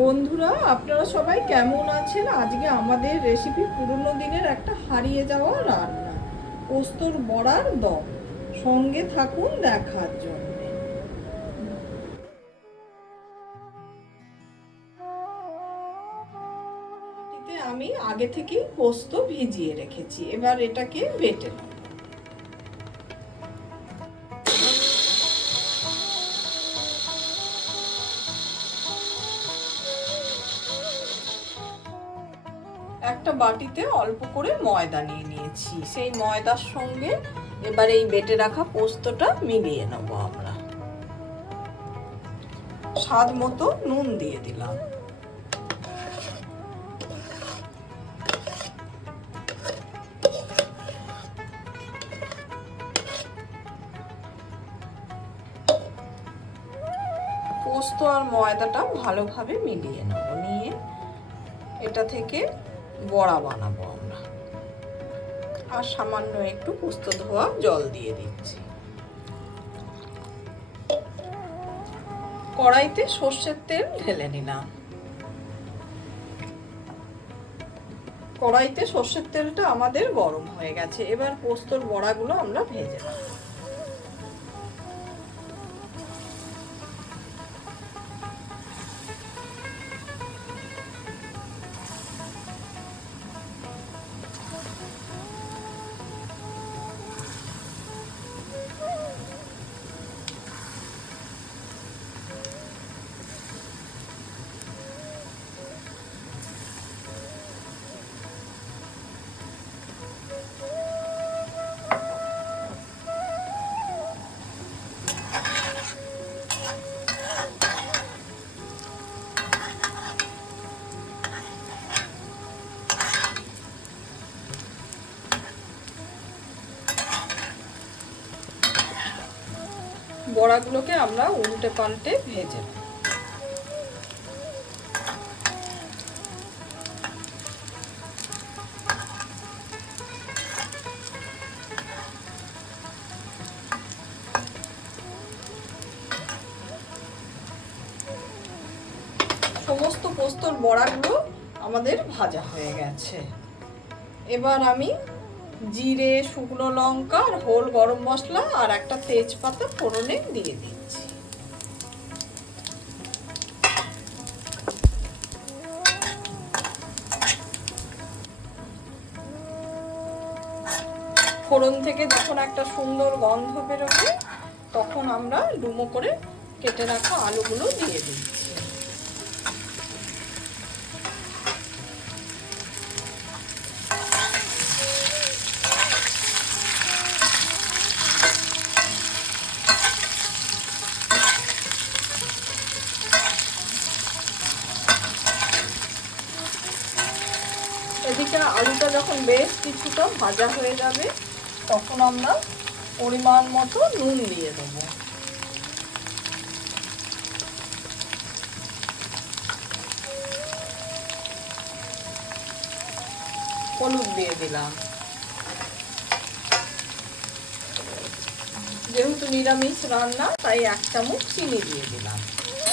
বন্ধুরা, আপনারা সবাই কেমন আছেন? আজকে আমাদের রেসিপি পুরনো দিনের একটা হারিয়ে যাওয়া রান্না, পোস্তর বড়ার দম। সঙ্গে থাকুন দেখার জন্য। আমি আগে থেকেই পোস্ত ভিজিয়ে রেখেছি, এবার এটাকে বেটে নেব। একটা বাটিতে অল্প করে ময়দা নিয়ে নিয়েছি, সেই ময়দার সঙ্গে এবার এই বেটে রাখা পোস্তটা মিলিয়ে নেব আমরা। স্বাদ মতো নুন দিয়ে দিলাম। পোস্ত আর ময়দাটা ভালোভাবে মিলিয়ে নেব, নিয়ে এটা থেকে বড়া বানাবো আমরা। আর সামান্য একটু পোস্ত ধোয়া জল দিয়ে দিচ্ছি। কড়াইতে সর্ষের তেল ঢেলে নিলাম। কড়াইতে সর্ষের তেলটা আমাদের গরম হয়ে গেছে, এবার পোস্তর বড়াগুলো আমরা ভেজে নেব। বড়াগুলোকে আমরা উল্টে পাল্টে ভেজে নেব। সমস্ত পোস্তর বড়াগুলো আমাদের ভাজা হয়ে গেছে। এবার আমি জিরে, শুকনো লঙ্কা আর হোল গরম মশলা আর একটা তেজপাতা ফোড়নে দিয়ে দিচ্ছি। ফোড়ন থেকে যখন একটা সুন্দর গন্ধ বেরোবে, তখন আমরা ডুমো করে কেটে রাখা আলুগুলো দিয়ে দিচ্ছি। এদিকে আলুটা যখন বেশ কিছুটা ভাজা হয়ে যাবে, তখন আমরা পরিমাণ মতো নুন দিয়ে দেবো। হলুদ দিয়ে দিলাম। যেহেতু নিরামিষ রান্না, তাই 1 চামচ চিনি দিয়ে দিলাম।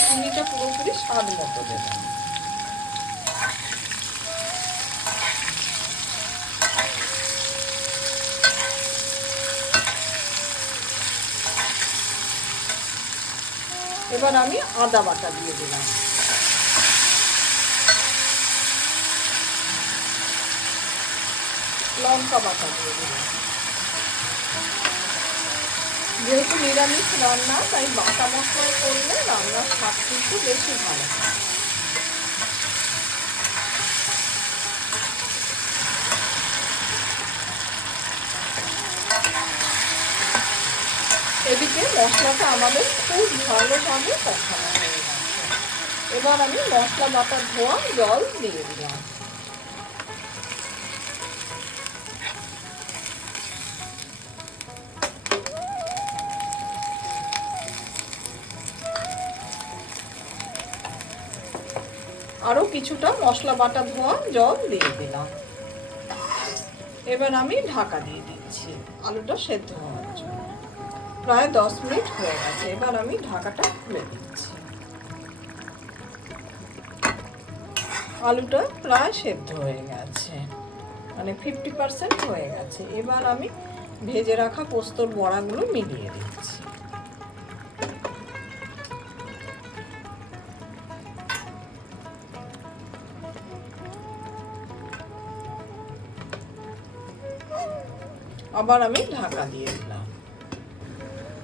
চিনিটা পুরোপুরি স্বাদ মতো দেবেন। এবার আমি আদা বাটা দিয়ে দিলাম। লঙ্কা বাটা দিয়ে দিলাম। যেহেতু নিরামিষ রান্না, তাই বাটা মশলা করলে রান্নার স্বাদ কিন্তু বেশি ভালো হয়। এদিকে মশলাটা আমাদের খুব ভালোভাবে কষানো হয়ে গেছে। এবার আমি মশলা বাটা ধোয়া জল দিয়ে দিলাম। আরো কিছুটা মশলা বাটা ধোয়া জল দিয়ে দিলাম। এবার আমি ঢাকা দিয়ে দিচ্ছি আলুটা সেদ্ধ হওয়ার জন্য। প্রায় 10 মিনিট হয়ে গেছে, এবার আমি ঢাকাটা খুলে দিচ্ছি। আলুটা প্রায় সেদ্ধ হয়ে গেছে, মানে 50% হয়ে গেছে। এবার আমি ভেজে রাখা পোস্তর বড়াগুলো মিলিয়ে দিচ্ছি। আবার আমি ঢাকা দিয়ে দিলাম।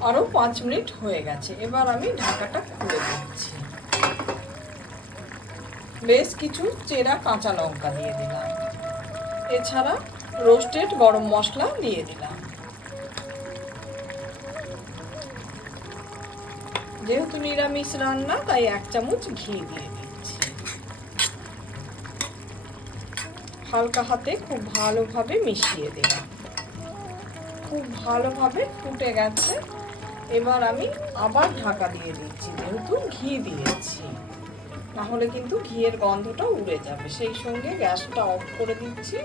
আরও 5 মিনিট হয়ে গেছে। এবার আমি ঢাকাটা খুলে দিচ্ছি। বেশ কিছু চেরা কাঁচা লঙ্কা দিয়ে দিলাম, এছাড়া রোস্টেড গরম মশলা দিয়ে দিলাম। যেহেতু নিরামিষ রান্না তাই 1 চামচ ঘি দিয়ে দিচ্ছি। হালকা হাতে খুব ভালোভাবে মিশিয়ে দিলাম। খুব ভালোভাবে ফুটে গেছে। এবার আমি আবার ঢাকা দিয়ে দিচ্ছি, যেহেতু ঘি দিয়েছি, নাহলে কিন্তু ঘিয়ের গন্ধটা উড়ে যাবে। সেই সঙ্গে গ্যাসটা অফ করে দিচ্ছি।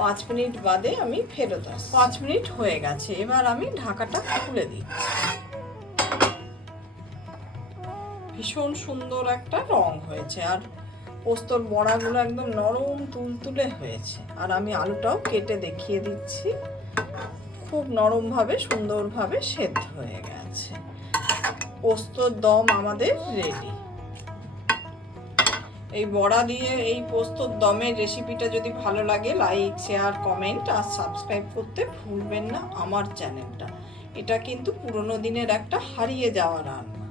5 মিনিট বাদে আমি ফেরত আসছি। 5 মিনিট হয়ে গেছে। এবার আমি ঢাকাটা খুলে দিচ্ছি। ভীষণ সুন্দর একটা রং হয়েছে, আর পোস্তর বড়াগুলো একদম নরম তুলতুলে হয়েছে। আর আমি আলুটাও কেটে দেখিয়ে দিচ্ছি। খুব নরমভাবে সুন্দরভাবে সেদ্ধ হয়ে গেছে। পোস্তর দম আমাদের রেডি। এই বড়া দিয়ে এই পোস্তর দমের রেসিপিটা যদি ভালো লাগে, লাইক, শেয়ার, কমেন্ট আর সাবস্ক্রাইব করতে ভুলবেন না আমার চ্যানেলটা। এটা কিন্তু পুরোনো দিনের একটা হারিয়ে যাওয়া রান্না।